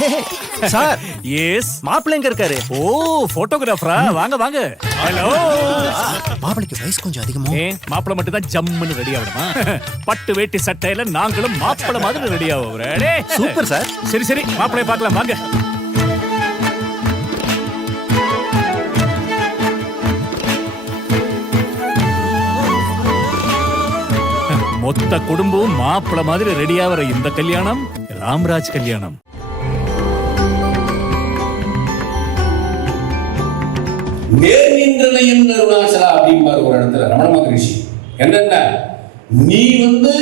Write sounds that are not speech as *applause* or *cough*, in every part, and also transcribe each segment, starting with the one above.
*laughs* Sir yes மாப்பிள்ளை எங்க இருக்காரு? ஓ போட்டோகிராஃபரா வாங்க வாங்க. ஹலோ மாப்பிளைக்கு வயசு கொஞ்சம் அதிகமோ? ஏன்? மாப்பிள மட்டும் தான் ஜம்முன்னு ரெடி ஆகணுமா? *laughs* பட்டு வேட்டி சட்டையில நாங்களும் மாப்பிள மாதிரி ரெடி ஆகுறேன் சூப்பர் சார் சரி சரி. மாப்பிளைய பார்க்கலாம். வாங்க. மொத்த குடும்பம் மாப்பிள மாதிரி ரெடி ஆகிற இந்த கல்யாணம் ராம்ராஜ் கல்யாணம். நேர் நின்றனையும் அருணாச்சலா அப்படிம்பார் ஒரு இடத்துல ரமண மகரிஷி. என்னென்ன? நீ வந்து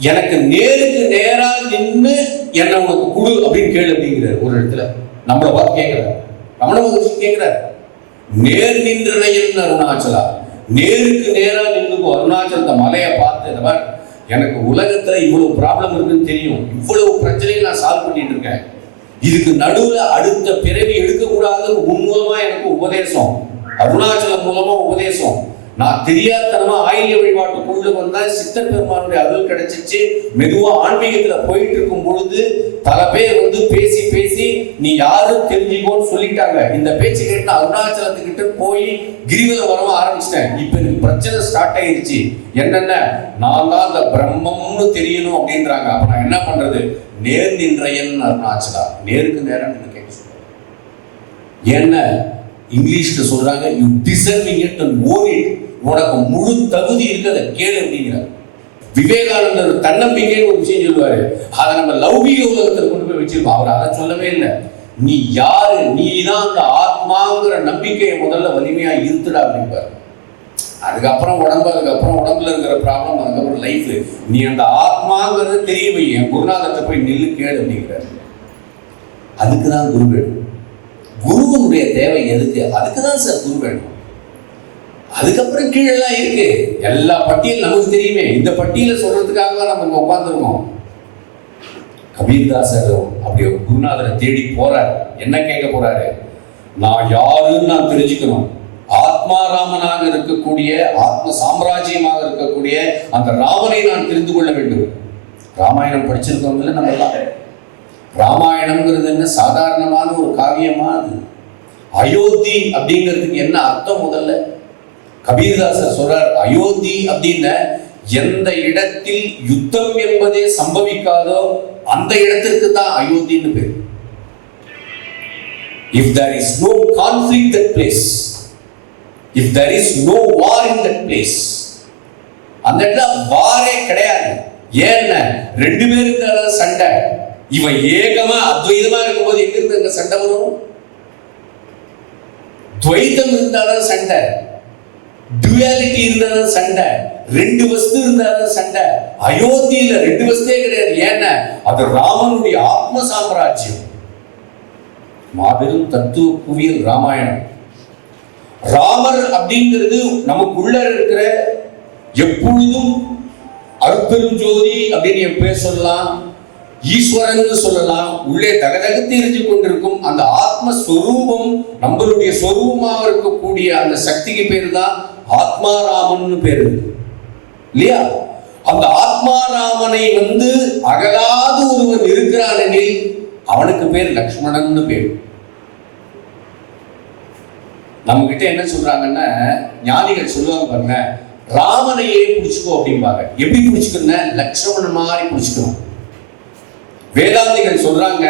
எனக்கு நேருக்கு நேரா நின்று என்னை உனக்கு குடு அப்படின்னு கேளு அப்படிங்கிறார் ஒரு இடத்துல. நம்மள பார்த்து கேட்கிறார் ரமண மகரிஷி கேட்கிறார் நேர் நின்றனையும் அருணாச்சலா. நேருக்கு நேரா நின்று அருணாச்சலத்தை மலையை பார்த்து இந்த மாதிரி எனக்கு உலகத்துல இவ்வளவு ப்ராப்ளம் இருக்குன்னு தெரியும். இவ்வளவு பிரச்சனையை நான் சால்வ் பண்ணிட்டு இருக்கேன். இதுக்கு நடுவுல அடுத்த பிறவி எடுக்கக்கூடாதுன்னு உன் மூலமா எனக்கு உபதேசம். அருணாச்சலம் மூலமா உபதேசம். நான் தெரியாதனமா ஆயில்ய வழிபாட்டுக்குள்ள வந்தா சித்தர் பெருமானுடைய அருள் கிடைச்சிச்சு. மெதுவா ஆன்மீகத்துல போயிட்டு இருக்கும் பொழுது பல பேர் வந்து பேசி பேசி நீ யாரும் தெரிஞ்சுக்கோன்னு சொல்லிட்டாங்க. இந்த பேச்சு கேட்டு நான் அருணாச்சலத்துக்கிட்ட போய் கிரிவலம் வரவ ஆரம்பிச்சிட்டேன். இப்ப எனக்கு பிரச்சனை ஸ்டார்ட் ஆயிருச்சு. என்னென்ன? நான் தான் அந்த பிரம்மம்னு தெரியணும் அப்படின்றாங்க. அப்ப நான் என்ன பண்றது? நேர் நின்றையன் அருணாச்சலா. நேருக்கு நேரம் நின்று கேட்க சொல்றேன் என்ன? இங்கிலீஷ்ல சொல்றாங்க you deserving it and own it உனக்கு முழு தகுதி இருக்கு அதை கேளு அப்படிங்கிறார். விவேகானந்தர் தன்னம்பிக்கைன்னு ஒரு விஷயம் சொல்லுவாரு. அதை நம்ம லௌகிக உலகத்தில் கொண்டு போய் வச்சிருக்கோம். அவர் அதை சொல்லவே இல்லை. நீ யாரு? நீ தான் அந்த ஆத்மாங்கிற நம்பிக்கையை முதல்ல வலிமையா இருத்துடா அப்படிம்பாரு. அதுக்கப்புறம் உடம்பு அதுக்கப்புறம் உடம்புல இருக்கிற ப்ராப்ளம் அதுக்கப்புறம் லைஃப் நீ அந்த ஆத்மாங்கிறது தெரிய வை. என் குருநாதத்தை போய் நில்லு கேளு அப்படிங்கிறாரு. அதுக்கு தான் குரு வேணும். குருவனுடைய தேவை எதுக்கு? அதுக்கு தான் சார் குரு வேணும். அதுக்கப்புறம் கீழெல்லாம் இருக்கு. எல்லா பட்டியல் நமக்கு தெரியுமே. இந்த பட்டியலை சொல்றதுக்காக தான் நம்ம உட்காந்துருக்கோம் கபீர்தாசர் அப்படி ஒரு குருநாதரை தேடி போறார். என்ன கேட்க போறாரு? நான் யாருன்னு நான் தெரிஞ்சுக்கணும். ஆத்மாராமனாக இருக்கக்கூடிய ஆத்ம சாம்ராஜ்யமாக இருக்கக்கூடிய அந்த ராமனை நான் தெரிந்து கொள்ள வேண்டும். ராமாயணம் படிச்சிருக்கவங்கள நம்ம எல்லாம்? ராமாயணம்ங்கிறது என்ன சாதாரணமான ஒரு காவியமா அது? அயோத்தி அப்படிங்கிறதுக்கு என்ன அர்த்தம் முதல்ல? கபீர்தாசர் சொல்றார் அயோத்தி அப்படின்ன எந்த இடத்தில் யுத்தம் என்பதே சம்பவிக்காதோ அந்த இடத்திற்கு தான் அயோத்தின்னு பேர். If there is no conflict that place if there is no war in that place அந்த இடத்துல வாரே கிடையாது. ஏன்னா ரெண்டு பேருக்கு சண்டை. இவன் ஏகமா அத்வைதமா இருக்கும்போது எங்க இருந்து சண்டை வரும்? துவைத்தம் இருந்தாலும் சண்டை. டுவாலிட்டி இருந்தாதான் சண்டை. ரெண்டு வஸ்து இருந்தாதான் சண்டை. அயோத்தியில ரெண்டு வஸ்தே கிடையாது. ஏன்னா அது ராமனுடைய ஆத்ம சாம்ராஜ்யம். மாபெரும் தத்துவ குவியல் ராமாயணம். ராமர் அப்படிங்கிறது நமக்குள்ள இருக்கிற எப்பொழுதும் அற்பெரும் ஜோதி அப்படின்னு என் பேர் சொல்லலாம். ஈஸ்வரன் சொல்லலாம். உள்ளே தகதகத்து எரிஞ்சு கொண்டிருக்கும் அந்த ஆத்மஸ்வரூபம் நம்மளுடைய சொரூபமாக இருக்கக்கூடிய அந்த சக்திக்கு பேர் தான் ஆத்மாராமன் பேரு. இல்லையா? அந்த ஆத்மாராமனை வந்து அகலாது ஒருவன் இருக்கிறான் எனில் அவனுக்கு பேர் லக்ஷ்மணன் பேர். நம்ம கிட்ட என்ன சொல்றாங்கன்னா ஞானிகள் சொல்லுவாங்க பாருங்க ராமனையே பிடிச்சுக்கோ அப்படிம்பாங்க. எப்படி பிடிச்சுக்கணும் லக்ஷ்மணன் மாதிரி பிடிச்சுக்கணும். வேதாந்திகள் சொல்றாங்க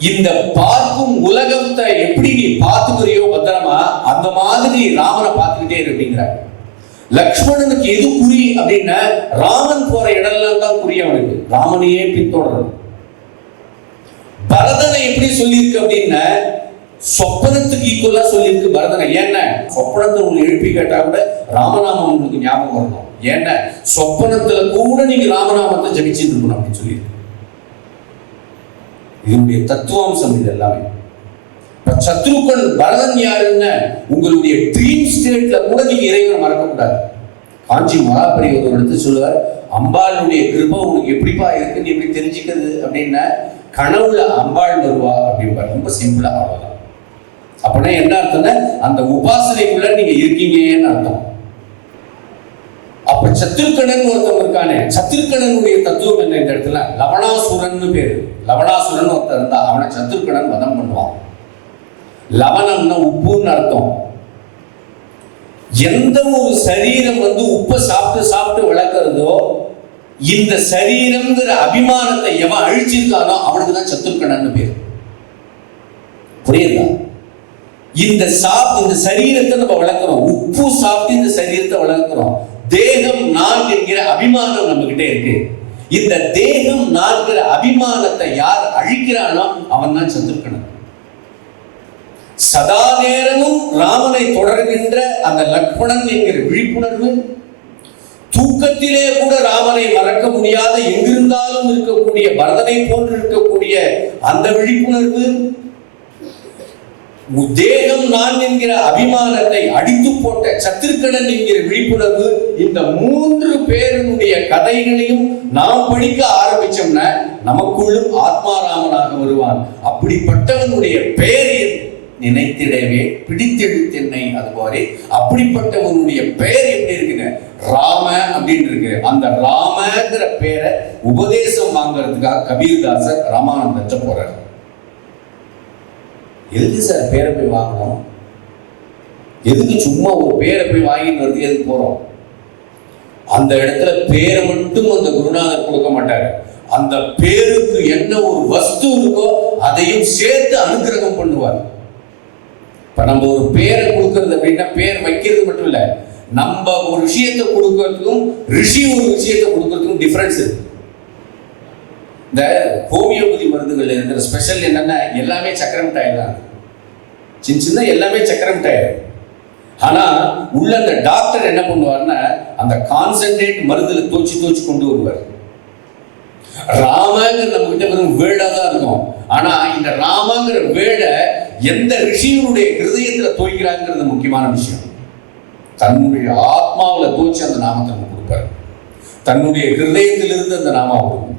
இந்த பார்க்கும் உலகத்தை எப்படி நீ பார்த்துக்கிறியோ பத்திரமா அந்த மாதிரி ராமனை பார்த்துக்கிட்டே இரு லக்ஷ்மணனுக்கு எது குறி அப்படின்னா ராமன் போற இடம்லாம் தான் குறி அவனுக்கு. ராமனையே பின்தொடரும் பரதனை எப்படி சொல்லியிருக்கு அப்படின்னா சொப்பனத்துக்கு ஈக்குவலா சொல்லியிருக்கு பரதனை. ஏன்னா சொப்பனத்தை உங்களுக்கு எழுப்பி கேட்டா கூட ராமநாமம் உங்களுக்கு ஞாபகம் வரணும். ஏன்னா சொப்பனத்துல கூட நீங்க ராமநாமத்தை ஜபிச்சுட்டு இருக்கணும் அப்படின்னு சொல்லியிருக்கு. இதனுடைய தத்துவாம்சம் இது எல்லாமே இப்ப சத்ருக்கன் பரதன் யாருன்னு உங்களுடைய ட்ரீம் ஸ்டேட்ல கூட நீங்க இறைவனை மறக்கக்கூடாது. காஞ்சி மகாபரிவர் எடுத்து சொல்லுவார் அம்பாளுடைய கிருபை உனக்கு எப்படிப்பா இருக்குன்னு எப்படி தெரிஞ்சுக்கிறது? அப்படின்னா கனவுல அம்பாள் வருவா அப்படின்பா ரொம்ப சிம்பிளா அவ்வளவுதான். அப்படின்னா என்ன அர்த்தம்னா அந்த உபாசனைக்குள்ள நீங்க இருக்கீங்கன்னு அர்த்தம். அப்ப அப்ப சத்ருக்கணன் ஒருத்தன் இருக்கானே சத்ருக்கணனுடைய தத்துவம் என்ன இந்த இடத்துல? லவணாசுரன் பேரு. லவணாசுரன் ஒருத்தர் இருந்தா அவனை சத்ருக்கணன் வதம் பண்ணுவான். லவணம்னா உப்புன்னு அர்த்தம். எந்த ஒரு சரீரம் வந்து உப்பை சாப்பிட்டு சாப்பிட்டு வளர்க்கறதோ இந்த சரீரம்ங்கிற அபிமானத்தை எவன் அழிச்சிருக்கானோ அவனுக்கு தான் சத்துருக்கணன்னு பேர். புரியுதா? இந்த சாப் இந்த சரீரத்தை நம்ம வளர்க்கிறோம் உப்பு சாப்பிட்டு இந்த சரீரத்தை வளர்க்கிறோம் தேகம் நான் என்கிற அபிமானம் நம்ம கிட்ட இருக்கு. இந்த தேகம் நான்கிற அபிமானத்தை யார் அழிக்கிறானோ அவன் தான் சந்திருக்கணும் சதா நேரமும் ராமனை தொடர்கின்ற அந்த லக்ஷ்மணன் என்கிற விழிப்புணர்வு தூக்கத்திலே கூட ராமனை மறக்க முடியாத எங்கிருந்தாலும் இருக்கக்கூடிய பரதனை போன்று இருக்கக்கூடிய அந்த விழிப்புணர்வு தேகம் நான் என்கிற அபிமானத்தை அடித்து போட்ட சத்திருக்கடன் என்கிற விழிப்புணர்வு இந்த மூன்று பேருடைய கதைகளையும் நாம் படிக்க ஆரம்பிச்சோம்னா நமக்குள்ளும் ஆத்மாராமனாக வருவான். அப்படிப்பட்டவனுடைய பெயர் நினைத்திடவே பிடித்தெடுத்தென்னை அது மாதிரி அப்படிப்பட்டவனுடைய பெயர் எப்படி இருக்குங்க? ராம அப்படின்னு இருக்கு. அந்த ராமங்கிற பேரை உபதேசம் வாங்குறதுக்காக கபீர்தாசர் ராமானந்தத்தை போறார். எதுக்கு சார் பேரை போய் வாங்கணும்? எதுக்கு சும்மா ஒரு பேரை போய் வாங்கிட்டு வருது எதுக்கு போகிறோம் அந்த இடத்துல பேரை மட்டும் அந்த குருநாதர் கொடுக்க மாட்டார். அந்த பேருக்கு என்ன ஒரு வஸ்து இருக்கோ அதையும் சேர்த்து அனுகிரகம் பண்ணுவார். இப்ப நம்ம ஒரு பேரை கொடுக்கறது அப்படின்னா பேர் வைக்கிறது மட்டும் இல்லை நம்ம ஒரு விஷயத்தை கொடுக்கறதுக்கும் ரிஷி ஒரு விஷயத்தை கொடுக்கறதுக்கும் டிஃபரன்ஸ் இருக்கு. இந்த ஹோமியோபதி மருந்துகள் இருக்கிற ஸ்பெஷல் என்னென்னா எல்லாமே சக்கரம் டயர் தான் சின்ன சின்ன எல்லாமே சக்கரம் டயர் ஆனால் உள்ள அந்த டாக்டர் என்ன பண்ணுவார்னா அந்த கான்சென்ட்ரேட் மருந்துல தோச்சி தோச்சி கொண்டு வருவார். ராமங்கிற நம்ம கிட்ட வெறும் வேடாக தான் இருக்கும். ஆனா இந்த ராமங்கிற வேடை எந்த ரிஷியினுடைய ஹிருதயத்துல தோய்க்கிறாங்கிறது முக்கியமான விஷயம். தன்னுடைய ஆத்மாவில் தோச்சி அந்த நாமத்தை நம்ம கொடுப்பாரு. தன்னுடைய ஹிருதயத்திலிருந்து அந்த நாமாவை கொடுக்கும்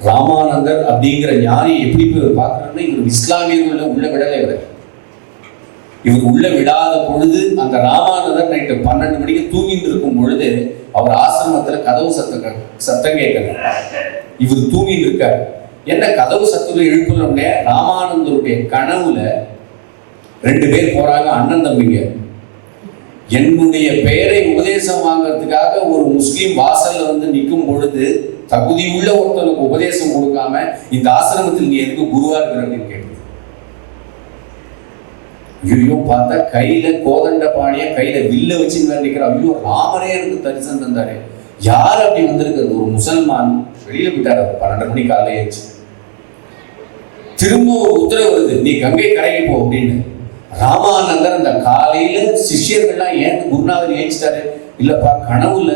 ராமானந்தர் அப்படிங்கிற ஞானி எப்படி போய் பார்க்கறோம்னா இவர் இஸ்லாமியர்கள உள்ள விடலை இவர் இவர் உள்ள விடாத பொழுது அந்த ராமானந்தர் நைட்டு பன்னெண்டு மணிக்கு தூங்கிட்டு இருக்கும் பொழுது அவர் ஆசிரமத்துல கதவு சத்தம் சத்தம் கேட்கல இவர் தூங்கிட்டு இருக்கார். என்ன கதவு சத்தத்தில் எழுப்புனோடனே ராமானந்தருடைய கனவுல ரெண்டு பேர் போறாங்க அண்ணன் தம்பிங்க. என்னுடைய பெயரை உபதேசம் வாங்குறதுக்காக ஒரு முஸ்லீம் வாசல்ல வந்து நிற்கும் பொழுது தகுதி உள்ள ஒருத்தனுக்கு உபதேசம் கொடுக்காம இந்த ஆசிரமத்தில் நீ எதுக்கு குருவா இருக்கிற அப்படின்னு கேட்டது ஐயோ பார்த்தா கையில கோதண்ட பாணிய கையில வில்ல வச்சு நிக்கிற. ஐயோ ராமரே எனக்கு தரிசனம் தந்தாரு. யார் அப்படி வந்திருக்கிறது? ஒரு முசல்மான் வெளியில விட்டார் பன்னெண்டு மணி காலையில திரும்ப ஒரு உத்தரவு வருது. நீ கங்கை கரைக்கு போ அப்படின்னு. ராமானந்தர் அந்த காலையில சிஷியர்கள்லாம் ஏன் குருநாதர் ஏஞ்சிட்டாரு? இல்லப்பா கனவுல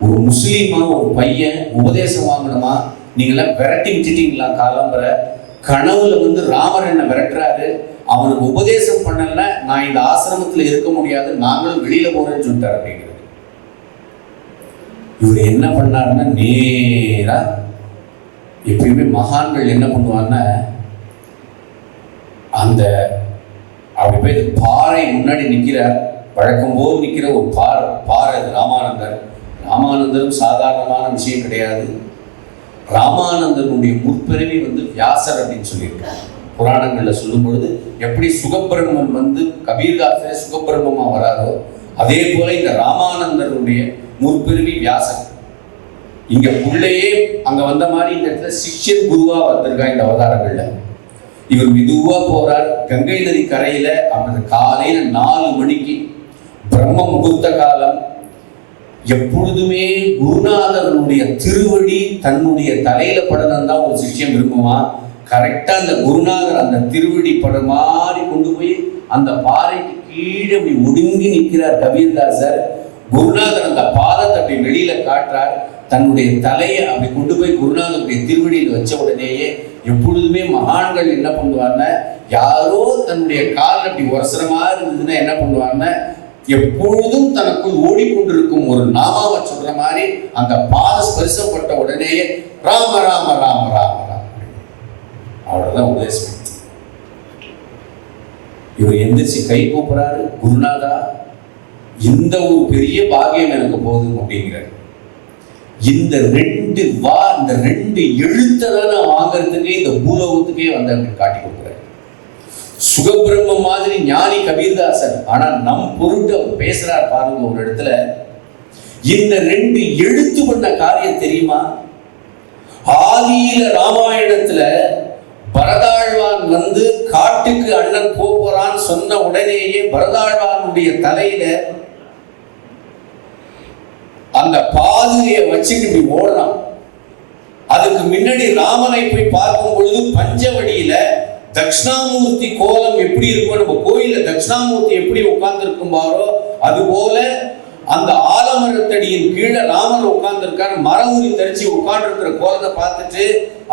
ஒரு முஸ்லீமா ஒரு பையன் உபதேசம் வாங்கணுமா? நீங்களாம் விரட்டி விட்டுட்டீங்களா காலம்பர? கனவுல வந்து ராமர் என்ன விரட்டுறாரு. அவனுக்கு உபதேசம் பண்ணல நான் இந்த ஆசிரமத்துல இருக்க முடியாது நாங்களும் வெளியில போறேன்னு சொல்லிட்டாரு அப்படிங்கிறது. இவர் என்ன பண்ணாருன்னா நேரா எப்பயுமே மகான்கள் என்ன பண்ணுவாங்கன்னா அந்த அப்படி போய் இந்த பாறை முன்னாடி நிற்கிறார் வழக்கம் போது நிற்கிற ஒரு பாறை பாறை அது ராமானந்தர். ராமானந்தரும் சாதாரணமான விஷயம் கிடையாது. ராமானந்தனுடைய முற்பிறவி வந்து வியாசர் அப்படின்னு சொல்லியிருக்காரு. புராணங்களில் சொல்லும் பொழுது எப்படி சுகப்பிரமம் வந்து கபீர்தாசரே சுகப்பிரமமாக வராதோ அதே போல இந்த ராமானந்தருடைய முற்பிறவி வியாசர். இங்க உள்ளேயே அங்க வந்த மாதிரி இந்த இடத்துல சிஷ்யன் குருவா வந்திருக்கா இந்த அவதாரங்கள்ல. இவர் மெதுவா போறார். கங்கை நதி கரையில அப்படி காலையில நாலு மணிக்கு பிரம்ம முகூர்த்த காலம். எப்பொழுதுமே குருநாதனுடைய திருவடி தன்னுடைய தலையில படணும் தான் ஒரு சிஷ்யம் விரும்புவான் கரெக்டா அந்த குருநாதர் அந்த திருவடி படம் மாதிரி கொண்டு போய் அந்த பாறைக்கு கீழே அப்படி ஒடுங்கி நிற்கிறார் கபீர்தாசர் குருநாதர் அந்த பாதத்தை அப்படி வெளியில காட்டுறார். தன்னுடைய தலையை அப்படி கொண்டு போய் குருநாதனுடைய திருவடியில் வச்ச உடனேயே எப்பொழுதுமே மகான்கள் என்ன பண்ணுவாங்க? யாரோ தன்னுடைய கால் அப்படி ஒரசரமா மாதிரி இருந்ததுன்னா என்ன பண்ணுவாங்க? எப்பொழுதும் தனக்குள் ஓடிக்கொண்டிருக்கும் ஒரு நாமாவை சொல்ற மாதிரி அந்த பாத ஸ்பரிசப்பட்ட உடனேயே ராம ராம ராம ராம ராம. அவ்வளவுதான் உபதேசம். இவர் எந்திரிச்சு கை கூப்பிடாரு குருநாதா இந்த ஒரு பெரிய பாகியம் எனக்கு போதும் அப்படிங்கிறார். இந்த ரெண்டு வா இந்த ரெண்டு எழுத்தை தான் நான் வாங்குறதுக்கே இந்த பூலோகத்துக்கே வந்து அப்படி காட்டி கொடுக்குறேன் சுகபிரம்ம மாதிரி ஞானி கபீர்தாசன். ஆனா நம் பொருட்டு அவர் பேசுறார் பாருங்க ஒரு இடத்துல. இந்த ரெண்டு எழுத்து பண்ண காரியம் தெரியுமா? ஆதியில ராமாயணத்துல பரதாழ்வான் வந்து காட்டுக்கு அண்ணன் போப் போறான்னு சொன்ன உடனேயே பரதாழ்வானுடைய தலையில அந்த பாதுகையை வச்சுட்டு இப்படி ஓடுறான். அதுக்கு முன்னாடி ராமனை போய் பார்க்கும் பொழுது பஞ்சவடியில தட்சிணாமூர்த்தி கோலம் எப்படி இருக்கும் நம்ம கோயில தட்சிணாமூர்த்தி எப்படி உட்கார்ந்து பாரோ அது போல அந்த ஆலமரத்தடியின் கீழே ராமர் உட்கார்ந்துருக்காரு. மர உரி தரிச்சு உட்கார்ந்துருக்கிற கோலத்தை பார்த்துட்டு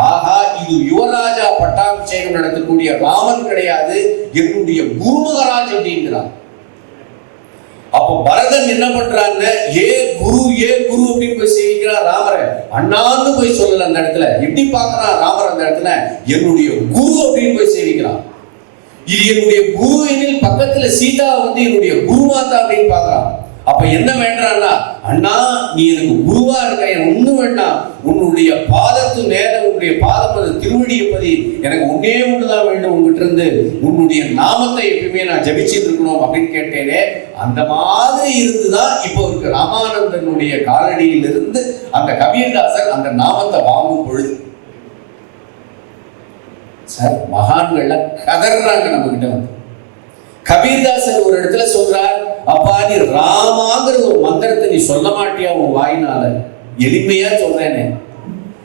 ஆஹா இது யுவராஜா பட்டாபிஷேகம் நடத்தக்கூடிய ராமன் கிடையாது. என்னுடைய குருமகராஜ் அப்படிங்கிறான் அப்போ பரதன் என்ன பண்றாங்க ஏ குரு ஏ குரு அப்படின்னு போய் சேவிக்கிறார் ராமரை. அண்ணாந்து போய் சொல்லல அந்த இடத்துல. எப்படி பார்க்கறான் ராமர் அந்த இடத்துல. என்னுடைய குரு அப்படின்னு போய் சேவிக்கிறான் இது என்னுடைய குரு எனில் பக்கத்துல சீதா வந்து என்னுடைய குருமாதா அப்படின்னு பாக்குறான் அப்ப என்ன வேண்டாம்னா அண்ணா நீ எனக்கு குருவா இருக்க எனக்கு வேண்டாம். உன்னுடைய பாதத்து மேல உன்னுடைய பாதம் அது திருவடியை பதி எனக்கு ஒன்னே ஒண்ணுதான் வேண்டும் உங்ககிட்ட இருந்து. உன்னுடைய நாமத்தை எப்பயுமே நான் ஜபிச்சுட்டு இருக்கணும் அப்படின்னு கேட்டேனே. அந்த மாதிரி இருந்துதான் இப்போ இருக்கு. ராமானந்தனுடைய காலடியிலிருந்து அந்த கபீர்தாசர் அந்த நாமத்தை வாங்கும் பொழுது. சார் மகான்கள்லாம் கதறாங்க நம்ம கிட்ட வந்து. கபீர்தாசர் ஒரு இடத்துல சொல்றார் அப்பா நீ ராமாங்கிற ஒரு மந்திரத்தை நீ சொல்ல மாட்டியா உன் வாயினால? எளிமையா சொல்றேனே.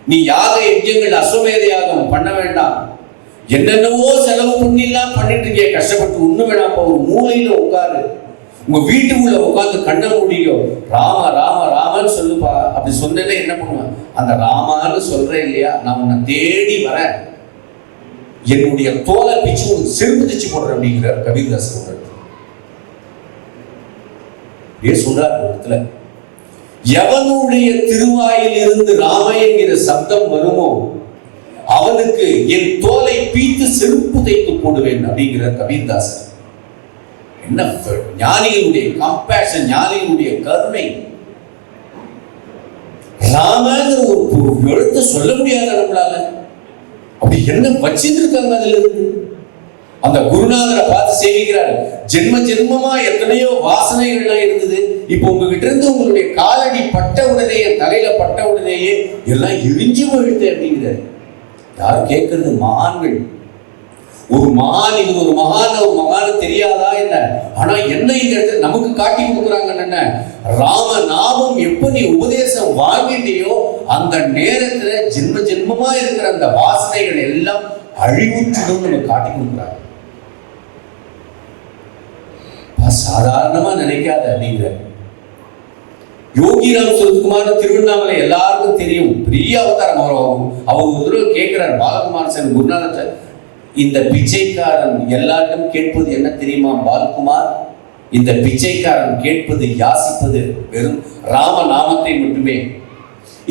நீ யாக யஜ்யங்கள் அஸ்வமேத யாகம் பண்ண வேண்டாம். என்னென்னவோ செலவு பண்ணிலாம் பண்ணிட்டு இருக்கிய கஷ்டப்பட்டு ஒண்ணு வேணாப்பா ஒரு மூலையில உட்காரு. உங்க வீட்டுக்குள்ள உட்காந்து கண்ணை மூடியோ ராம ராம ராமன்னு சொல்லுப்பா. அப்படி சொன்னேன்னா என்ன பண்ணுவேன் அந்த ராமான்னு சொல்றேன் இல்லையா? நான் உன்னை தேடி வரேன். என்னுடைய தோலை பிச்சு உனக்கு செருப்பு தைச்சு போடுறேன் அப்படிங்கிறார் கவிதாஸ் ஒரு அப்படியே சொல்றார் இடத்துல எவனுடைய திருவாயில் இருந்து ராம என்கிற சப்தம் வருமோ அவனுக்கு என் தோலை பீத்து செருப்பு தைத்து போடுவேன் அப்படிங்கிற கபீர்தாசன் என்ன ஞானியினுடைய கம்பேஷன் ஞானியினுடைய கருணை. ராமங்கிற ஒரு எழுத்து சொல்ல முடியாத நம்மளால. அப்படி என்ன வச்சிருக்காங்க அதுல இருந்து அந்த குருநாதரை பார்த்து சேவிக்கிறாரு. ஜென்ம ஜென்மமா எத்தனையோ வாசனைகள்லாம் இருந்தது. இப்போ உங்ககிட்ட இருந்து உங்களுடைய காலடி பட்ட உடனேயே தலையில பட்ட உடனேயே எல்லாம் எரிஞ்சு போயிடுது அப்படிங்கிறாரு. யார் கேட்கறது மகான்கள் ஒரு மகான் இது ஒரு மகான் ஒரு மகான் தெரியாதா என்ன? ஆனா என்ன இந்த இடத்துல நமக்கு காட்டி கொடுக்குறாங்க என்ன? ராம நாமம் எப்ப நீ உபதேசம் வாங்கிட்டியோ அந்த நேரத்துல ஜென்ம ஜென்மமா இருக்கிற அந்த வாசனைகள் எல்லாம் அழிவுற்றிடும் நம்ம காட்டி கொடுக்குறாங்க அப்பா, சாதாரணமா நினைக்காத அப்படிங்கிற யோகிராம் சுரத்குமார் திருவண்ணாமலை எல்லாருக்கும் தெரியும். பெரிய அவதாரம் அவர் அவர் முதல்ல கேட்கிறார் பாலகுமார் சென் குருநாதத்தை இந்த பிச்சைக்காரன் எல்லாரிடம் கேட்பது என்ன தெரியுமா பாலகுமார்? இந்த பிச்சைக்காரன் கேட்பது யாசிப்பது வெறும் ராம நாமத்தை மட்டுமே.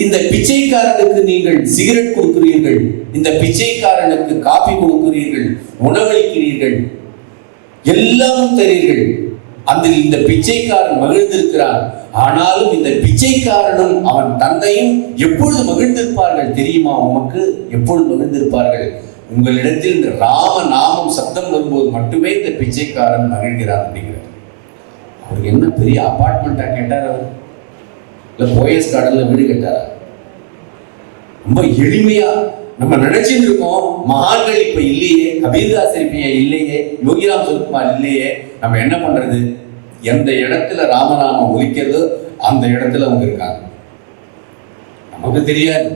இந்த பிச்சைக்காரனுக்கு நீங்கள் சிகரெட் கொடுக்கிறீர்கள். இந்த பிச்சைக்காரனுக்கு காபி கொடுக்கிறீர்கள் உணவளிக்கிறீர்கள். எல்லாம் தெரியுங்கள் அதில் இந்த பிச்சைக்காரன் மகிழ்ந்திருக்கிறான். ஆனாலும் இந்த பிச்சைக்காரனும் அவன் தந்தையும் எப்பொழுது மகிழ்ந்திருப்பார்கள் தெரியுமா? உமக்கு எப்பொழுது மகிழ்ந்திருப்பார்கள்? உங்களிடத்தில் இந்த ராம நாமம் சப்தம் வரும்போது மட்டுமே இந்த பிச்சைக்காரன் மகிழ்கிறார் அப்படிங்கிறார். அவருக்கு என்ன பெரிய அபார்ட்மெண்ட்டாக கேட்டார் அவர்? இல்லை போயஸ் கார்டனில் வீடு கேட்டாரா? ரொம்ப எளிமையா நம்ம நினைச்சிட்டு இருக்கோம். மகான்கள் இப்ப இல்லையே கபீர்தாசர் இப்ப இல்லையே யோகிராம் சுரத்குமார் இல்லையே நம்ம என்ன பண்ணுறது எந்த இடத்துல ராமநாமம் ஒலிக்கிறதோ அந்த இடத்துல அவங்க இருக்காங்க. நமக்கு தெரியாது.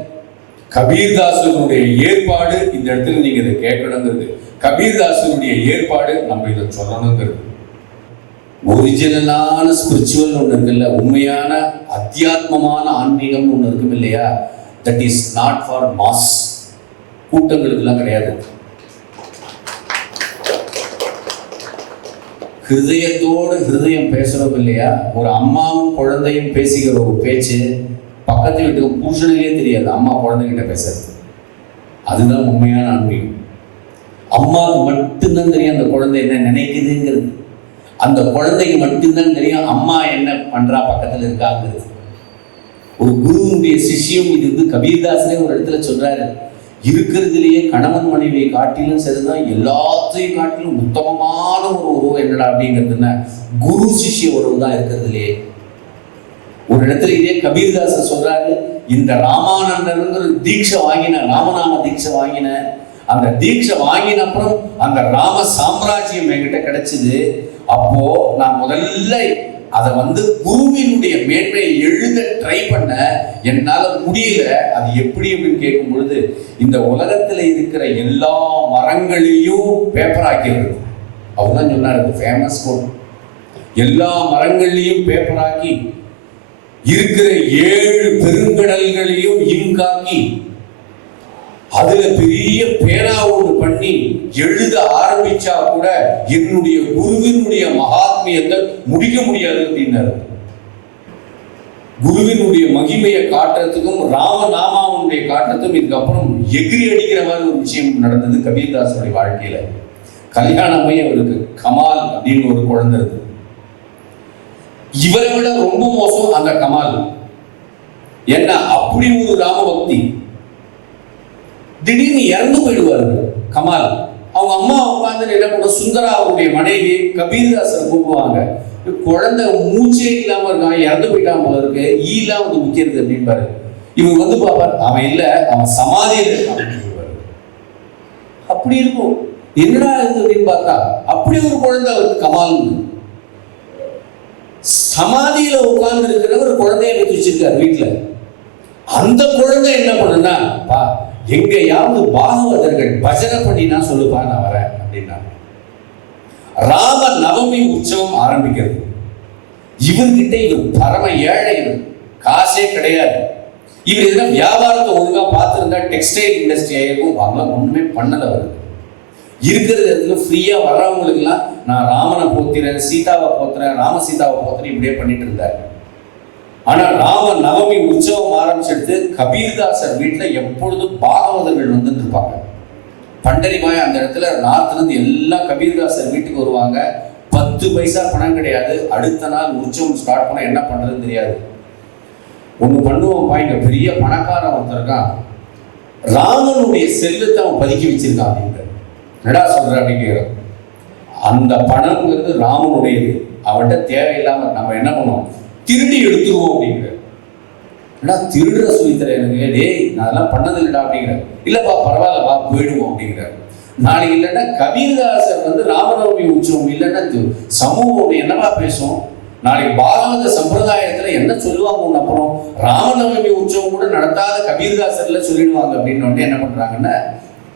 கபீர்தாசனுடைய ஏற்பாடு இந்த இடத்துல நீங்க இதை கேட்கணுங்கிறது. கபீர்தாசனுடைய ஏற்பாடு நம்ம இதை சொல்லணுங்கிறது. ஒரிஜினலான ஸ்பிரிச்சுவல் ஒன்று இருக்குல்ல உண்மையான அத்தியாத்மமான ஆன்மீகம் ஒன்று இருக்கும் இல்லையா? That is not for mass கூட்டங்களுக்கெல்லாம் கிடையாது. ஹிருதயத்தோடு ஹிருதயம் பேசுறோம் இல்லையா? ஒரு அம்மாவும் குழந்தையும் பேசிக்கிற ஒரு பேச்சு பக்கத்து வீட்டுக்கு புருஷனுக்கே தெரியாது. அம்மா குழந்தைகிட்ட பேசுறது. அதுதான் உண்மையான ஆன்மீகம் அம்மாவுக்கு மட்டும்தான் தெரியும் அந்த குழந்தை என்ன நினைக்குதுங்கிறது. அந்த குழந்தைக்கு மட்டும்தான் தெரியும் அம்மா என்ன பண்றா பக்கத்தில் இருக்காங்கிறது. ஒரு குருவுடைய சிஷ்யம் இது வந்து கபீர்தாசனே ஒரு இடத்துல சொல்றாரு. இருக்கிறதுலேயே கணவன் மனைவியை காட்டிலும் சரிதான் எல்லாத்தையும் காட்டிலும் உத்தமமான ஒரு உறவு என்னடா அப்படிங்கிறதுன்னா குரு சிஷ்ய உறவு தான் இருக்கிறதுலே ஒரு இடத்துல இதே கபீர்தாசர் சொல்றாரு இந்த ராமானந்தருங்கிற தீட்சை வாங்கின ராமநாம தீட்சை வாங்கின அந்த தீட்சை வாங்கின அப்புறம் அந்த ராம சாம்ராஜ்யம் என்கிட்ட கிடைச்சது. அப்போ நான் முதல்ல அதை வந்து குருவினுடைய மேன்மையை எழுத ட்ரை பண்ண என்னால முடியல. அது எப்படி அப்படின்னு கேட்கும் பொழுது இந்த உலகத்துல இருக்கிற எல்லா மரங்களையும் பேப்பர் ஆக்கிடுறது. அவர் தான் சொன்னார் ஃபேமஸ் கோட் எல்லா மரங்கள்லையும் பேப்பராக்கி இருக்கிற ஏழு பெருங்கடல்களையும் இங்காக்கி அதுல பெரிய பேரா ஒன்று பண்ணி எழுத ஆரம்பிச்சா கூட என்னுடைய குருவினுடைய மகாத்மியத்தை முடிக்க முடியாது அப்படின்னாரு. குருவினுடைய மகிமையை காட்டுறதுக்கும் ராமநாமாவுடைய காட்டுறதுக்கும் இதுக்கப்புறம் எகிரி அடிக்கிற மாதிரி ஒரு விஷயம் நடந்தது கபீர்தாசனுடைய வாழ்க்கையில. கல்யாணமே அவருக்கு கமால் அப்படின்னு ஒரு குழந்தை இருக்கு. இவரை விட ரொம்ப மோசம் அந்த கமால். என்ன அப்படி ஒரு ராமபக்தி. திடீர்னு இறந்து போயிடுவாரு. கமால். அவங்க அம்மா உட்காந்து என்ன பண்ண சுந்தரா அவருடைய மனைவி கபீர்தாசர் கூப்பிடுவாங்க. குழந்தை மூச்சே இல்லாம இருக்கான். இறந்து போயிட்டான் போல இருக்கு. ஈ வந்து முக்கியது அப்படின்பாரு இவர் வந்து பாப்பார் அவன் இல்ல அவன் சமாதியில் இருக்கான். அப்படி இருக்கும். என்னடா இது அப்படின்னு பார்த்தா அப்படி ஒரு குழந்தை அவருக்கு கமால் சமாதியில உட்கார்ந்து இருக்கிற ஒரு குழந்தைய எடுத்து வச்சிருக்காரு வீட்டுல. அந்த குழந்தை என்ன பண்ணுன்னா பா எங்கேயாவது பாகவதர்கள் பஜனை பண்ணினா சொல்லுப்பா நான் வரேன் அப்படின்னா ராம நவமி உற்சவம் ஆரம்பிக்கிறது. இவர்கிட்ட இவர் பரம ஏழை காசே கிடையாது. இவர் எதுனா வியாபாரத்தை ஒழுங்கா பார்த்துருந்தா டெக்ஸ்டைல் இண்டஸ்ட்ரி ஆயிருக்கும். வாங்கலாம் ஒண்ணுமே பண்ணல வருது இருக்கிறது இடத்துல ஃப்ரீயா வர்றவங்களுக்குலாம் நான் ராமனை போத்திரேன் சீதாவை போத்துறேன் ராம சீதாவை போத்துறேன் இப்படியே பண்ணிட்டு இருந்தார். ஆனா ராம நவமி உற்சவம் ஆரம்பிச்செடுத்து கபீர்தாசர் வீட்டுல எப்பொழுதும் பாகவதர்கள் வந்துட்டு இருப்பாங்க பண்டரிமாய் அந்த இடத்துல நார்த்ல இருந்து எல்லா கபீர்தாசர் வீட்டுக்கு வருவாங்க. பத்து பைசா பணம் கிடையாது. அடுத்த நாள் உற்சவம் ஸ்டார்ட் பண்ண என்ன பண்றதுன்னு தெரியாது. ஒண்ணு பண்ணுவோம்ப்பா இங்க பெரிய பணக்காரன் ஒருத்தருக்கான் ராமனுடைய செல்வத்தை அவன் பதுக்கி வச்சிருக்கான் அப்படிங்கிற நடா சொல்ற அப்படிங்கிற அந்த பணம்ங்கிறது ராமனுடையது. அவன்கிட்ட தேவையில்லாம நம்ம என்ன பண்ணுவோம்? திருடி எடுத்துருவோம் அப்படிங்கிற. ஏன்னா திருடுற சொல்லித்தர எனக்கு? டேய் நான் அதெல்லாம் பண்ணது இல்லடா அப்படிங்கிற. இல்லப்பா பரவாயில்ல வா போயிடுவோம் அப்படிங்கிறார் நாளைக்கு இல்லைன்னா கபீர்தாசர் வந்து ராமநவமி உற்சவம் இல்லைன்னா சமூகம் என்னவா பேசும்? நாளைக்கு பாகவத சம்பிரதாயத்துல என்ன சொல்லுவாங்க அப்புறம்? ராமநவமி உற்சவம் கூட நடத்தாத கபீர்தாசர்ல சொல்லிடுவாங்க அப்படின்னு உடனே என்ன பண்றாங்கன்னா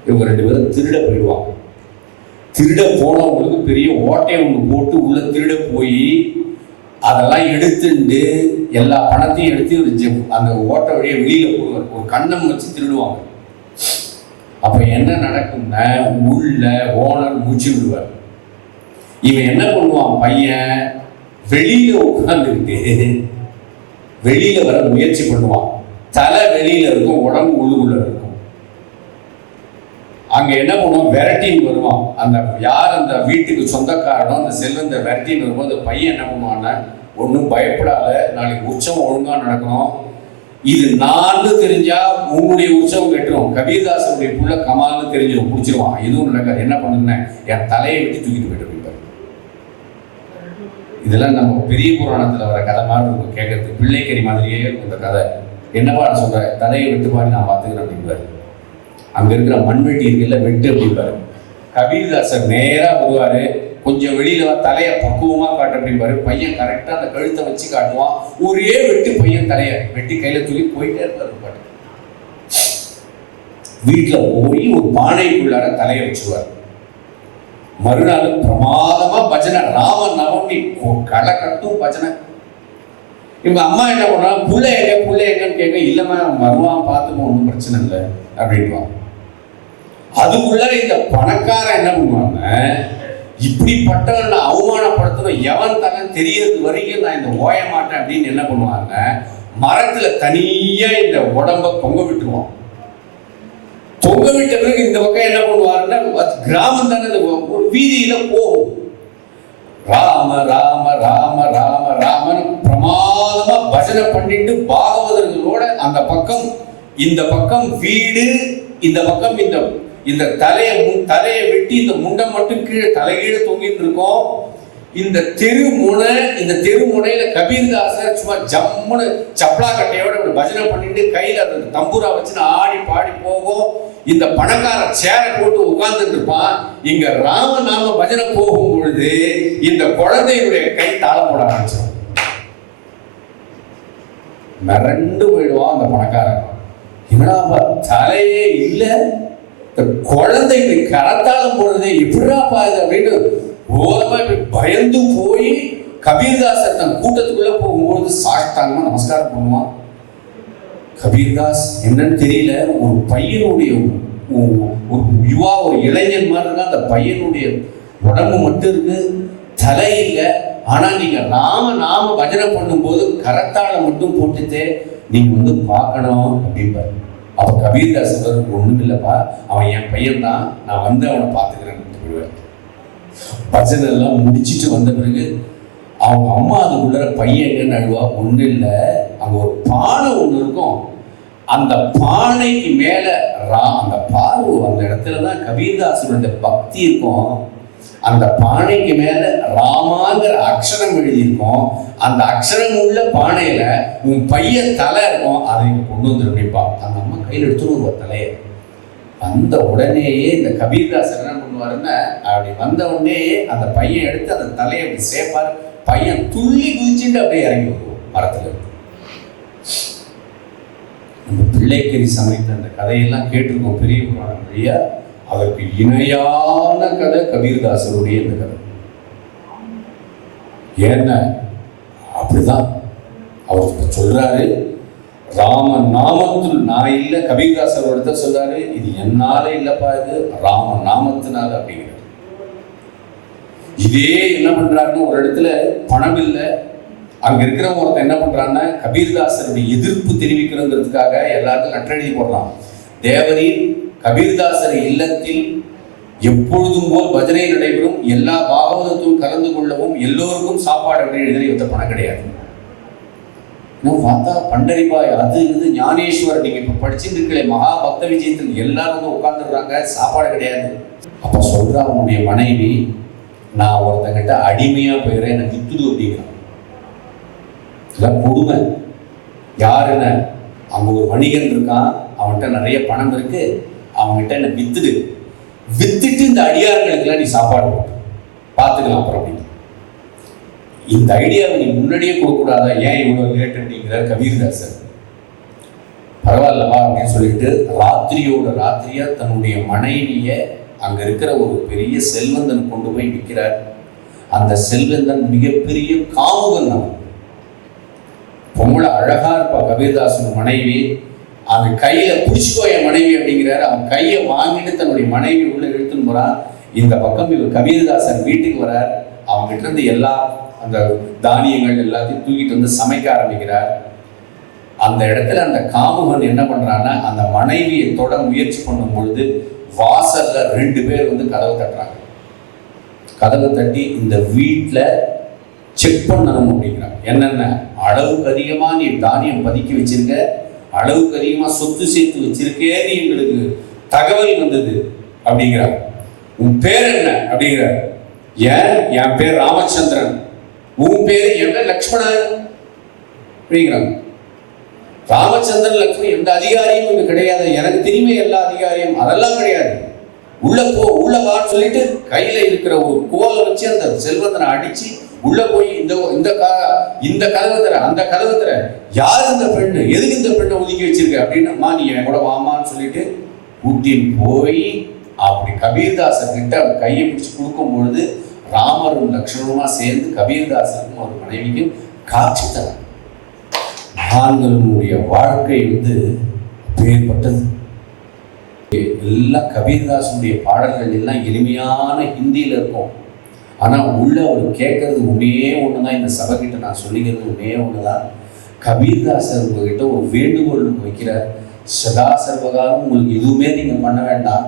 இவங்க ரெண்டு பேரும் திருட போயிடுவாங்க. திருட போனவங்களுக்கு பெரிய ஓட்டையை ஒன்று போட்டு உள்ள திருட போய் அதெல்லாம் எடுத்துட்டு எல்லா பணத்தையும் எடுத்து ஒரு ஜெப் அந்த ஓட்டை வழியை வெளியில போடுவார். ஒரு கண்ணம் வச்சு திருடுவாங்க. அப்ப என்ன நடக்கும்னா உள்ள ஓனர் மூச்சு விடுவார். இவன் என்ன பண்ணுவான்? பையன் வெளியில உட்கார்ந்துட்டு வெளியில வர முயற்சி பண்ணுவான். தலை வெளியில இருக்கும் உடம்பு உள்ளுக்குள்ள இருக்கும். அங்க என்ன பண்ணுவோம் விரட்டின்னு வருவான். அந்த யார் அந்த வீட்டுக்கு சொந்தக்காரனோ அந்த செல்வந்த விரட்டின்னு வரும்போது அந்த பையன் என்ன பண்ணுவான்னா ஒன்றும் பயப்படாத நாளைக்கு உற்சவம் ஒழுங்காக நடக்கணும். இது நான்னு தெரிஞ்சா உன்னுடைய உற்சவம் கெட்டுரும். கபீர்தாசனுடைய புள்ள கமால்னு தெரிஞ்சிடும் பிடிச்சிருவான். எதுவும் நடக்காது. என்ன பண்ணுனேன் என் தலையை விட்டு தூக்கிட்டு போயிட்டு போயிட்டாரு இதெல்லாம் நம்ம பெரிய புராணத்தில் வர கதை மாதிரி இருக்கும் கேட்கறது பிள்ளைக்கறி மாதிரியே இருக்கும் இந்த கதை. என்னப்பா நான் தலையை தலையை பாடி நான் பார்த்துக்கிறேன் அப்படின்பாரு அங்க இருக்கிற மண்வெட்டி இருக்குல்ல வெட்டு அப்படிம்பாரு. கபீர்தாசர் நேராக வருவாரு. கொஞ்சம் வெளியில தலையை தலைய பக்குவமா காட்டு அப்படிம்பாரு பையன் கரெக்டா அந்த கழுத்தை வச்சு காட்டுவான். ஒரே வெட்டு பையன் தலைய வெட்டி கையில தூக்கி போயிட்டே இருப்பாரு பாட்டு. வீட்டுல போய் ஒரு பானைக்குள்ளார தலையை வச்சுருவார். மறுநாள் பிரமாதமா பஜனை. ராம நவமி களை கட்டும் பஜனை. இவங்க அம்மா என்ன பண்றாங்க? புள்ள எங்க புள்ள எங்கன்னு கேட்க இல்லம்மா அவன் வருவான் பார்த்துப்போம் ஒன்றும் பிரச்சனை இல்லை அப்படின்வான் அதுக்குள்ள இந்த பணக்காரன் என்ன பண்ணுவாங்க இப்படிப்பட்டவனை அவமானப்படுத்தணும். எவன் தகன் தெரியறது வரைக்கும் நான் இந்த ஓய மாட்டேன் அப்படின்னு என்ன பண்ணுவாங்க மரத்துல தனியா இந்த உடம்ப தொங்க விட்டுருவான். தொங்க விட்ட பிறகு இந்த பக்கம் என்ன பண்ணுவாருன்னா கிராமம் தானே ஒரு வீதியில போகும். ராம ராம ராம ராம ராமன் பிரமாதமா பஜனை பண்ணிட்டு பாகவதர்களோட அந்த பக்கம் இந்த பக்கம் வீடு இந்த பக்கம் இந்த இந்த தலையை முன் தலையை வெட்டி இந்த முண்டை மட்டும் கீழே தலைகீழே தொங்கிட்டு இருக்கோம். இந்த தெருமுனை இந்த தெருமுனையில கபீர்தாசர் சும்மா ஜம்முன்னு சப்ளா கட்டையோட ஒரு பஜனை பண்ணிட்டு கையில அந்த தம்பூரா வச்சுன்னு ஆடி பாடி போகும். இந்த பணக்கார சேரை போட்டு உட்கார்ந்துட்டு இருப்பான். இங்க ராமநாம பஜனை போகும் பொழுது இந்த குழந்தையுடைய கை தாளம் போட ஆரம்பிச்சிடும். மிரண்டு போயிடுவான் அந்த பணக்காரன். என்னடாப்பா தலையே இல்லை? இந்த குழந்தை இப்படி கரத்தாளம் போடுறதே எப்படிடா இது அப்படின்னு ஓரமா பயந்து போய் கபீர்தாசர் தன் கூட்டத்துக்குள்ள போகும்போது சாஷ்டாங்கமா நமஸ்காரம் பண்ணுவான் கபீர்தாஸ் என்னன்னு தெரியல ஒரு பையனுடைய ஒரு யுவா ஒரு இளைஞன் மாதிரி இருந்தால் அந்த பையனுடைய உடம்பு மட்டும் இருக்கு தலை இல்லை. ஆனா நீங்க நாம நாம பஜனை பண்ணும்போது கரத்தாழை மட்டும் போட்டுட்டு நீங்க வந்து பார்க்கணும் அப்படிம்பாரு. அப்ப கபீர்தாஸ் சொல்றாரு ஒண்ணும் இல்லப்பா அவன் என் பையன் தான் நான் வந்து அவனை பார்த்துக்கிறேன் போயிடுவார் பஜனை எல்லாம் முடிச்சுட்டு வந்த பிறகு அவங்க அம்மா அதுக்குள்ள பையன் எங்கன்னு அழுவா ஒன்றும் இல்லை. அங்கே ஒரு பானை ஒன்று இருக்கும். அந்த பானைக்கு மேலே ரா அந்த பார்வை அந்த இடத்துல தான் கபீர்தாசனுடைய பக்தி இருக்கும். அந்த பானைக்கு மேல ராமாங்கிற அக்ஷரம் எழுதியிருக்கும். அந்த அக்ஷரம் உள்ள பானையில உன் பையன் தலை இருக்கும். அதை கொண்டு வந்துருப்பா அந்த அம்மா கையில் எடுத்துருவா தலையை. வந்த உடனேயே இந்த கபீர்தாசர் என்ன பண்ணுவாருன்னா அப்படி வந்த உடனேயே அந்த பையன் எடுத்து அந்த தலையை அப்படி சேர்ப்பார் பையன் துள்ளி குதிச்சுட்டு அப்படியே இறங்கி வருவோம் மரத்துல அந்த பிள்ளைக்கறி சமைத்த அந்த கதையெல்லாம் கேட்டிருக்கோம் பெரிய புராணம் வழியா அதற்கு இணையான கதை கபீர்தாசருடைய இந்த கதை. ஏன்னா அப்படிதான். அவர் சொல்றாரு ராம நாமத்தில் நான் இல்லை. கபீர்தாசர் ஒருத்தர் சொல்றாரு இது என்னால இல்லப்பா இது ராம நாமத்தினால அப்படிங்கிறது இதே என்ன பண்றாருன்னு ஒரு இடத்துல பணம் இல்லை. அங்க இருக்கிற ஒருத்தர் என்ன பண்றான்னா கபீர்தாசருடைய எதிர்ப்பு தெரிவிக்கிறதுக்காக எல்லாருக்கும் லெட்டர் போடுறான். தேவரீர் கபீர்தாசர் இல்லத்தில் எப்பொழுதும் போல் பஜனை நடைபெறும் எல்லா பாகவதத்தும் கலந்து கொள்ளவும் எல்லோருக்கும் சாப்பாடு அப்படின்னு எழுதி வைத்த பணம் கிடையாது. இன்னும் பார்த்தா பண்டரிபாய் அது இது ஞானேஸ்வர் நீங்க இப்ப படிச்சுட்டு இருக்கல மகா பக்த விஜயத்தில் எல்லாரும் வந்து உட்காந்துடுறாங்க சாப்பாடு கிடையாது. அப்ப சொல்றா அவனுடைய மனைவி நான் ஒருத்தங்கிட்ட அடிமையா போயிடுறேன் என்னை வித்துது அப்படிங்கிறான். இதெல்லாம் கொடுமை. என்ன? அங்க ஒரு வணிகன் இருக்கான் அவன்கிட்ட நிறைய பணம் இருக்கு அவன்கிட்ட என்ன வித்துடு. வித்துட்டு இந்த அடியார்களுக்கெல்லாம் நீ சாப்பாடு போட்டு. பார்த்துக்கலாம் அப்புறம் அப்படின்னு. இந்த ஐடியாவை நீ முன்னாடியே கொடுக்கக்கூடாதா? ஏன் இவ்வளோ லேட் அப்படிங்கிற கபீர்தாசர் பரவாயில்லவா அப்படின்னு சொல்லிட்டு ராத்திரியோட ராத்திரியா தன்னுடைய மனைவியை அங்க இருக்கிற ஒரு பெரிய செல்வந்தன் கொண்டு போய் விற்கிறார். அந்த செல்வந்தன் மிகப்பெரிய காமுகன் அவன். பொம்பளை அழகா இருப்பா கபீர்தாசன் மனைவி. அவன் கையில பிடிச்சிக்கோ என் மனைவி அப்படிங்கிறாரு. அவன் கையை வாங்கிட்டு தன்னுடைய மனைவி உள்ள இழுத்துன்னு போறான். இந்த பக்கம் இவர் கபீர்தாசன் வீட்டுக்கு வரார். அவங்க கிட்ட இருந்து எல்லா அந்த தானியங்கள் எல்லாத்தையும் தூக்கிட்டு வந்து சமைக்க ஆரம்பிக்கிறார். அந்த இடத்துல அந்த காமுகன் என்ன பண்றான்னா அந்த மனைவியை தொட முயற்சி பண்ணும் பொழுது வாசல்ல ரெண்டு பேர் வந்து கதவை தட்டுறாங்க. கதவை தட்டி இந்த வீட்டில் செக் பண்ணணும் அப்படிங்கிறான் என்னென்ன? அளவுக்கு அதிகமாக நீ தானியம் பதுக்கி வச்சிருக்க? அளவுக்கு அதிகமாக சொத்து சேர்த்து வச்சிருக்கேன்னு எங்களுக்கு தகவல் வந்தது அப்படிங்கிறார் உன் பேர் என்ன? அப்படிங்கிறார் ஏன்? என் பேர் ராமச்சந்திரன். உன் பேர் என் லக்ஷ்மணன் அப்படிங்கிறாங்க. ராமச்சந்திரன் லக்ஷ்மி எந்த அதிகாரியும் இங்க கிடையாது. எனக்கு திரும்பி எல்லா அதிகாரியும். அதெல்லாம் கிடையாது. உள்ள போ உள்ள வான்னு சொல்லிட்டு கையில இருக்கிற ஒரு கோலை வச்சு அந்த செல்வந்தனை அடிச்சு உள்ள போய் இந்த இந்த இந்த கதவை தர அந்த கதவை தர யார் இந்த பெண்ணு? எதுக்கு இந்த பெண்ணை ஒதுக்கி வச்சிருக்க? அப்படின்னு அம்மா நீ என் கூட வாமான்னு சொல்லிட்டு கூட்டின்னு போய் அப்படி கபீர்தாசன் கிட்ட கையை பிடிச்சு கொடுக்கும் பொழுது ராமரும் லக்ஷ்மணுமா சேர்ந்து கபீர்தாசருக்கும் அவர் மனைவிக்கும் காட்சி தராங்க மகான்களுடைய வாழ்க்கை வந்து வேறுபட்டது எல்லாம் கபீர்தாசனுடைய பாடல்கள் எல்லாம் எளிமையான ஹிந்தியில் இருக்கும். ஆனால் உள்ள அவர் கேட்கறது ஒன்றே ஒன்று தான் இந்த சபைக்கிட்ட நான் சொல்லிக்கிறது ஒன்றே ஒன்று தான் கபீர்தாசர் உங்ககிட்ட ஒரு வேண்டுகோள் வைக்கிறார். சதா சர்வகாலம் உங்களுக்கு எதுவுமே நீங்கள் பண்ண வேண்டாம்.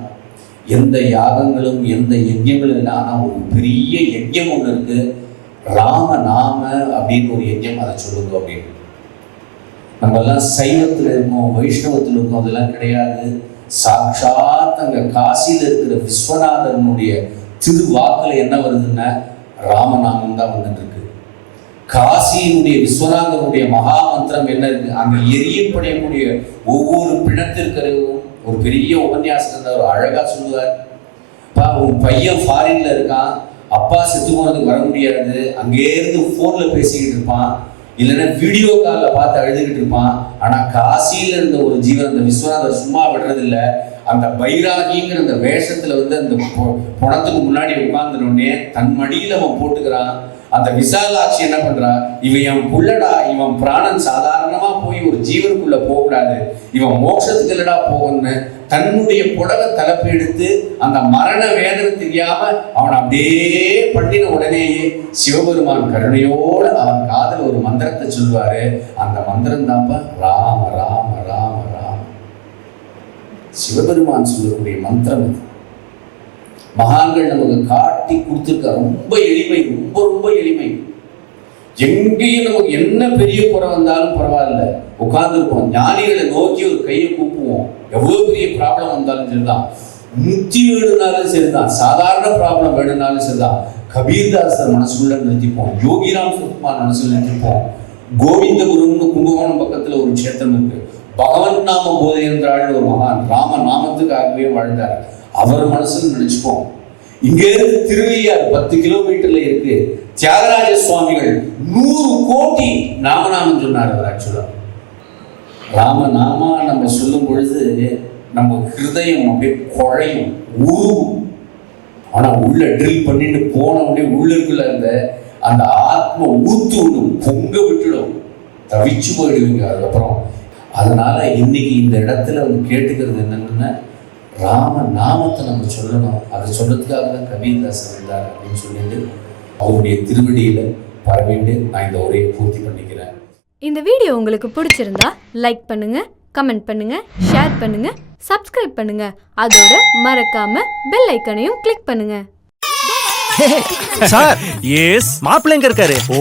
எந்த யாகங்களும் எந்த யஜ்யங்களும் இல்லை ஆனால் ஒரு பெரிய யஜ்யம் ஒன்று இருக்கு. ராம நாம அப்படின்னு ஒரு யஜ்யம் அதை சொல்லுங்க அப்படின்னு. நம்ம எல்லாம் சைவத்தில் இருக்கோம் வைஷ்ணவத்தில் இருக்கோம் அதெல்லாம் கிடையாது. சாட்சாத் அங்க காசியில் இருக்கிற விஸ்வநாதனுடைய திருவாக்கில் என்ன வருதுன்னா ராமநாமம் தான் வந்துட்டு இருக்கு. காசியினுடைய விஸ்வநாதனுடைய மகா மந்திரம் என்ன இருக்கு? அங்க எரியப்படையக்கூடிய ஒவ்வொரு பிணத்திற்கிறவும் ஒரு பெரிய உபன்யாசத்தை அவர் அழகா சொல்லுவார். பா உன் பையன் ஃபாரின்ல இருக்கான். அப்பா செத்து போனதுக்கு வர முடியாது. அங்கே இருந்து போன்ல பேசிக்கிட்டு இருப்பான். இல்லைன்னா வீடியோ காலில் பார்த்து அழுதுகிட்டு இருப்பான். ஆனா காசியில இருந்த ஒரு ஜீவன் அந்த விஸ்வநாதர் சும்மா விடுறதில்ல. அந்த பைராகிங்கிற அந்த வேஷத்துல வந்து அந்த பணத்துக்கு முன்னாடி உட்கார்ந்துனோடனே தன் மடியில அவன் போட்டுக்கிறான். அந்த விசாலாட்சி என்ன பண்றா? இவன் என் புள்ளடா இவன் பிராணன் சாதாரணமா போய் ஒரு ஜீவனுக்குள்ள போகக்கூடாது. இவன் மோட்சத்துக்கு இல்லடா போகணும்னு தன்னுடைய புடவை தலைப்பு எடுத்து அந்த மரண வேதனை தெரியாம அவன் அப்படியே பண்ணின உடனேயே சிவபெருமான் கருணையோட அவன் காதல் ஒரு மந்திரத்தை சொல்வாரு அந்த மந்திரம் தான்ப்ப ராம ராம ராம ராம. சிவபெருமான் சொல்லக்கூடிய மந்திரம் இது. மகான்கள் நமக்கு காட்டி கொடுத்துருக்க ரொம்ப எளிமை ரொம்ப ரொம்ப எளிமை. எங்கேயும் நமக்கு என்ன பெரிய குறை வந்தாலும் பரவாயில்ல. உட்கார்ந்துருப்போம். ஞானிகளை நோக்கி ஒரு கையை கூப்புவோம். எவ்வளோ பெரிய ப்ராப்ளம் வந்தாலும் சரிதான். முக்தி வேணுனாலும் சரிதான். சாதாரண ப்ராப்ளம் வேணுனாலும் சரிதான். கபீர்தாசர் மனசுக்குள்ள நிறுத்திப்போம். யோகிராம் சுத்மான் மனசுல நிறுத்திப்போம். கோவிந்தபுரம்னு கும்பகோணம் பக்கத்தில் ஒரு க்ஷேத்திரம் இருக்கு. பகவன் நாம போதையன்றாள் ஒரு மகான். ராம நாமத்துக்காகவே வாழ்ந்தார். அவர் மனசுல நினைச்சுப்போம். இங்க இருந்து திருவையார் பத்து கிலோமீட்டர்ல இருக்கு. தியாகராஜ சுவாமிகள் நூறு கோடி நாமநாமம் சொன்னார் அவர் ஆக்சுவலா ராம நாமா நம்ம சொல்லும் பொழுது நம்ம ஹிருதயம் அப்படியே குழையும் உருகும் ஆனா உள்ள ட்ரில் பண்ணிட்டு போன உடனே உள்ளுக்குள்ள இருந்த அந்த ஆத்ம ஊத்து விடும் பொங்க விட்டுடும். தவிச்சு போயிடுவீங்க அதுக்கப்புறம். அதனால இன்னைக்கு இந்த இடத்துல வந்து கேட்டுக்கிறது என்னன்னா ராம நாமத்தை நம்ம சொல்லணும். அதை சொல்றதுக்காக தான் கபீர்தாசன் இருந்தார் அப்படின்னு சொல்லிட்டு அவருடைய திருவடியில பரவிட்டு நான் இந்த உரையை பூர்த்தி பண்ணிக்கிறேன். இந்த வீடியோ உங்களுக்கு பிடிச்சிருந்தா லைக் பண்ணுங்க கமெண்ட் பண்ணுங்க ஷேர் பண்ணுங்க சப்ஸ்கிரைப் பண்ணுங்க. அதோட மறக்காம பெல் ஐக்கனையும் கிளிக் பண்ணுங்க. *laughs* சார் எஸ் மாப்பிள்ளை எங்க இருக்காரு? ஓ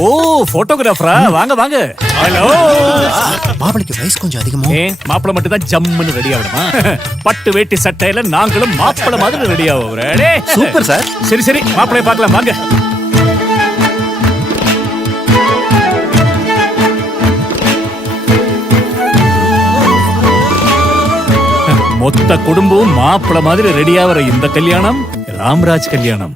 போட்டோகிராஃபரா வாங்க வாங்க. ஹலோ மாப்பிளைக்கு வயசு கொஞ்சம் அதிகமோ? ஏன் மாப்பிள மட்டும் தான் ஜம்முன்னு ரெடி ஆகணுமா? *laughs* பட்டு வேட்டி சட்டையில நாங்களும் மாப்பிள மாதிரி ரெடி ஆகுறேன் சூப்பர் சார் சரி சரி. மாப்பிளைய பார்க்கலாம் வாங்க. மொத்த குடும்பம் மாப்பிள மாதிரி ரெடி ஆகிற இந்த கல்யாணம் ராம்ராஜ் கல்யாணம்.